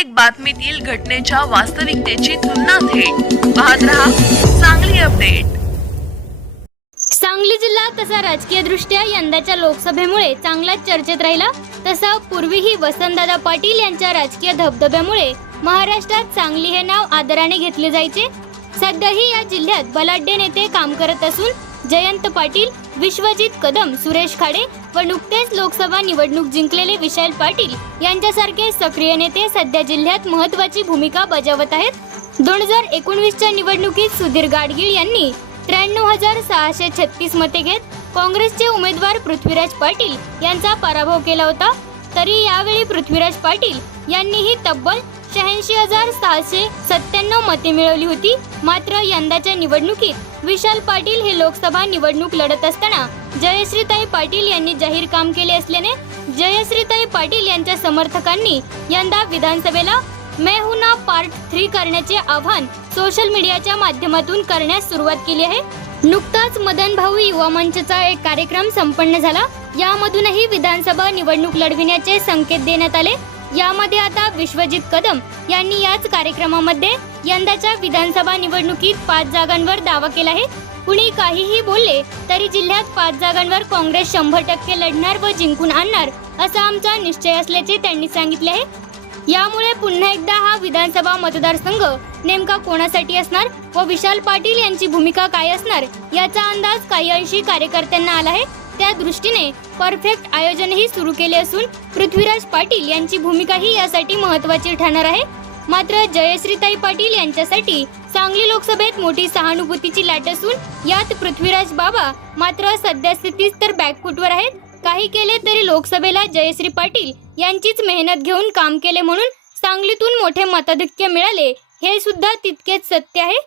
प्रत्येक बातमीतील घटनेच्या वास्तविकतेची तुलना थेट. पाहत रहा चांगली अपडेट. सांगली जिल्हा तसा राजकीय दृष्ट्या यंदाच्या लोकसभेमुळे चांगलाच चर्चेत राहिला तसा पूर्वीही वसंतदादा पाटील यांच्या राजकीय धबधब्यामुळे महाराष्ट्रात सांगली हे नाव आदराने घेतले जायचे. सध्याही या जिल्ह्यात बलाढ्य नेते काम करत असून जयंत पाटील विश्वजित कदम सुरेश खाडे व नुकतेच लोकसभा निवडणूक जिंकलेले विशाल पाटील यांच्यासारखे सक्रिय नेते सध्या जिल्ह्यात महत्वाची भूमिका बजावत आहेत. दोन हजार एकोणवीसच्या निवडणुकीत सुधीर गाडगीळ यांनी त्र्याण्णव हजार सहाशे छत्तीस मते घेत काँग्रेसचे उमेदवार पृथ्वीराज पाटील यांचा पराभव केला होता. तरी यावेळी पृथ्वीराज पाटील यांनीही तब्बल शहाऐंशी हजार सहाशे सत्त्याण्णव मते मिळवली होती. मात्र यंदाच्या निवडणुकीत विशाल पाटील हे लोकसभा निवडणूक लढत असताना जयश्रीताई पाटील यांनी जाहीर काम केले असल्याने जयश्रीताई पाटील यांच्या समर्थकांनी यंदा विधानसभेला मेहुना हूं ना पार्ट थ्री करण्याचे आव्हान सोशल मीडियाच्या माध्यमातून करण्यास सुरुवात केली आहे. नुकताच मदन भाऊ युवा मंचचा एक कार्यक्रम संपन्न झाला. यामधूनही विधानसभा निवडणूक लढविण्याचे संकेत देण्यात आले. यामध्ये आता विश्वजित कदम यांनी याच कार्यक्रमामध्ये यंदाच्या विधानसभा निवडणुकीत पाच जागांवर दावा केला आहे. कुणी काहीही बोलले तरी जिल्ह्यात पाच जागांवर काँग्रेस शंभर टक्के लढणार व जिंकून आणणार असा आमचा निश्चय असल्याचे त्यांनी सांगितले आहे. यामुळे पुन्हा एकदा हा विधानसभा मतदारसंघ नेमका कोणासाठी असणार व विशाल पाटील यांची भूमिका काय असणार याचा अंदाज काही अंशी कार्यकर्त्यांना आला आहे. त्या दृष्टीने परफेक्ट आयोजनही सुरू केले असून पृथ्वीराज पाटील यांची भूमिकाही यासाठी महत्वाची ठरणार आहे. मात्र जयश्रीताई पाटील यांच्यासाठी सांगली लोकसभेत मोठी सहानुभूतीची लाट असून यात पृथ्वीराज बाबा मात्र सध्यास्थितीत तर बॅकफुटवर आहेत. काही केले तरी लोकसभेला जयश्री पाटील यांचीच मेहनत घेऊन काम केले म्हणून सांगलीतून मोठे मताधिक्य मिळाले हे सुद्धा तितकेच सत्य आहे.